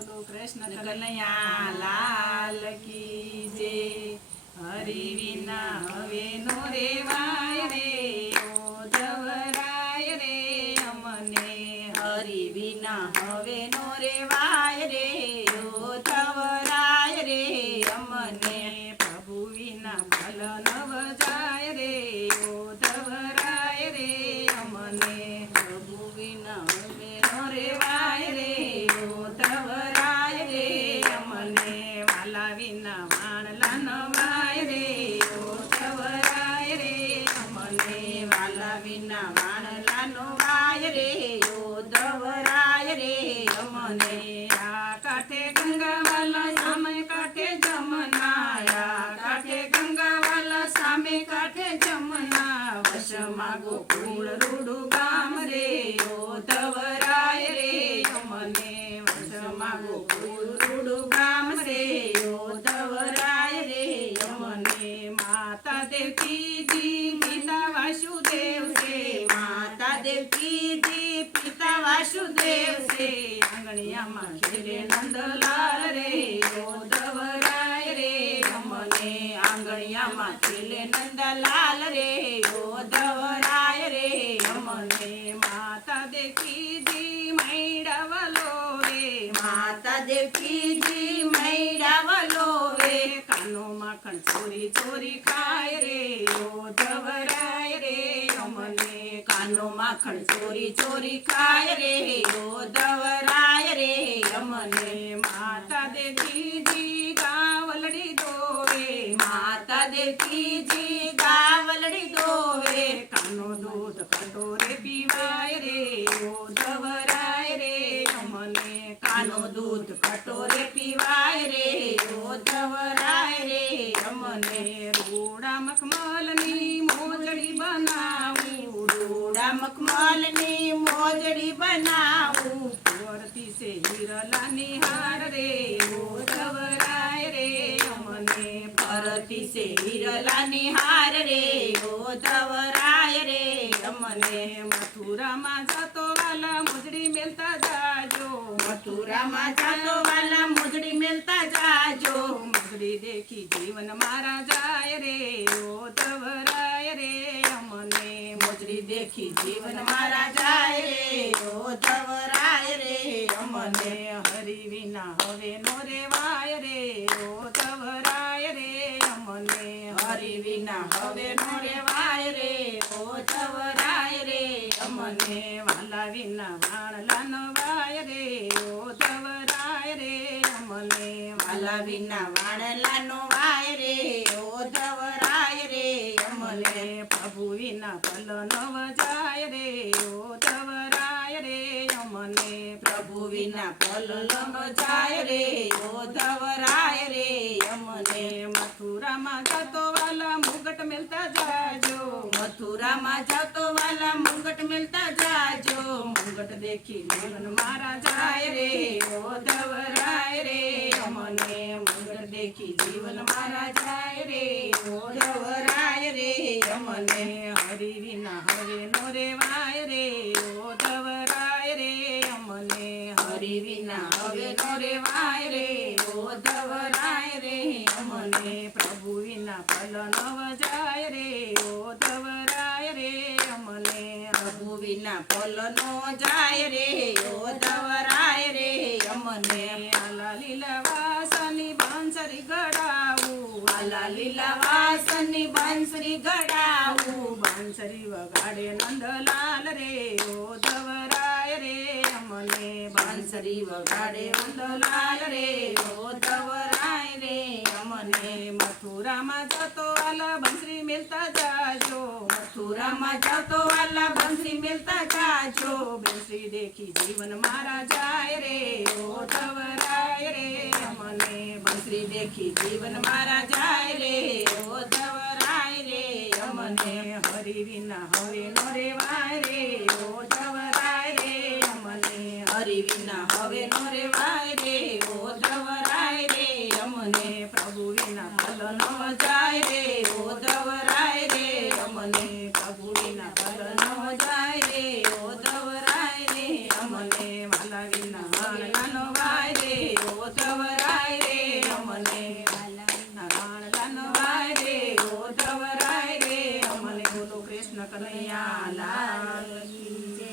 બોલો કૃષ્ણ કનૈયા લાલ કી જય। હરિ વિના હવે નો રેવાય રે ઓધવરાય રે અમને। હરિ વિના હવે નો રેવાય રે ઓધવરાય રે અમને। પ્રભુ વિના ભલ નવ જાય રે ઓધવરાય રે અમને। પ્રભુ વિના હવે નો રેવાય રે ઓધવરાય રે અમને। વાલા વિના વાણલા નવાય રે ઓધવરાય રે અમને। વાલા વિના વાણલા નો વાય રે ઓધવરાય રે અમને। આ કાંઠે ગંગાવાલા સામે કાંઠે જમના। આ કાંઠે ગંગાવાલા સામે કાંઠે જમના। વશમાં ગોકુળ રૂડું ગામ રે ઓધવરાય રે અમને। વશમાં ગોકુળ રૂડું ગામ રે ઓધવરાય રે અમને। માતા દેવકીજી પિતા વાસુદેવ છે। માતા દેવકીજી પિતા વાસુદેવ છે। આંગણિયામાં ખેલે નંદલાલ રે ઓધવરાય રે અમને। આંગણિયામાં ખેલે નંદલાલ રે ઓધવરાય રે અમને। માતા દેવકીજી મૈડાવલો રે માતા દેવકીજી મૈડાવલો રે કાનો માખણ ચોરી ચોરી ખાય રે ઓધવરાય રે અમને। કાનો માખણ ચોરી ચોરી ખાય રે ઓધવરાય રે અમને। માતા દેવકીજી ગાવલડી દોવે માતા દેવકીજી ગાવલડી દોવે કાનો દૂધ કટોરે પીવાય રે ઓધવરાય રે અમને। કાનો દૂધ કટોરે પીવાય રે ઓધવરાય રે અમને। રૂડા મખમલની મોજડી બનાવું રૂડા મખમલની મોજડી બનાવું વરતી સે હિરલાની હાર રે ઓધવરાય રે અમને। પરતી સે હિરલાની હાર રે ઓધવરાય રે અમને। મથુરામાં જતો વાલા મોજડી મેલતા જાજો મથુરામાં જાતો વાલા મોજડી મેલતા જાજો મોજડી દેખી જીવન મારા જાય રે ઓધવરાય રે અમને। મોજડી દેખી જીવન મારા જાય રે ઓધવરાય રે અમને। હરિ વિના હવે નો રેવાય રે ઓધવરાય રે અમને। હરિ વિના હવે નો રેવાય રે ઓધવરાય રે અમને। વાલા વિના વાણલા નવાય રે ઓધવરાય રે અમને। વાલા વિના વાણલા નો વાય રે ઓધવરાય રે અમને। પ્રભુ વિના ભલ નવ જાય રે ઓધવરાય રે અમને। પ્રભુ વિના ભલ ન જાય રે ઓધવરાય રે અમને। મથુરામાં જતો વાલા મુગટ મેલતા જાજો મથુરામાં જતો વાલા મુંગટ મેલતા જાજો મુગટ દેખી જીવન મારા જાય રે ઓધવરાય રે અમને। મુગટ દેખી જીવન મારા જાય રે ઓધવરાય રે અમને। હરિ વિના હવે નો રેવાય રે ઓધવરાય રે અમને। હરિ વિના હવે નો રેવાય રે ઓધવરાય રે અમને। પ્રભુ વિના ફલ નવ જાય રે ઓધવરાય રે અમને। પ્રભુ વિના ફલ નો જાય રે ઓધવરાય રે અમને। આલા લીલા વાસની બાંસરી ગડાવું આલા લીલા વાસની બાંસરી ગડાવું બાંસરી વગાડે નંદલાલ રે ઓધવરાય રે અમને। બાંસરી વગાડે નંદલાલ રે ઓધવરાય રે અમને। મથુરામાં જતો વાલા બંસરી મેલતા જાજો મથુરામાં જતો વાલા બંસરી મેલતા જાજો બંસરી દેખી જીવન મારા જાય રે ઓધવરાય રે અમને। બંસરી દેખી જીવન મારા જાય રે ઓધવરાય રે અમને। હરિ વિના હવે નો રેવાય રે ઓધવરાય રે અમને। હરિ વિના હવે નો રેવાય રે ઓધવરાય રે અમને। પ્રભુ વિના ફલ ન જાય રે ઓધવરાય રે અમને। પ્રભુ વિના ફલ ન જાય રે ઓધવરાય રે અમને। વાલા વિના વાણલા નો વાય રે ઉદ્ધવરાય રે અમને વાળલાનવાય રે ઉદ્ધવરાય રે અમને બોલો કૃષ્ણ કનૈયા લાલ કી જય.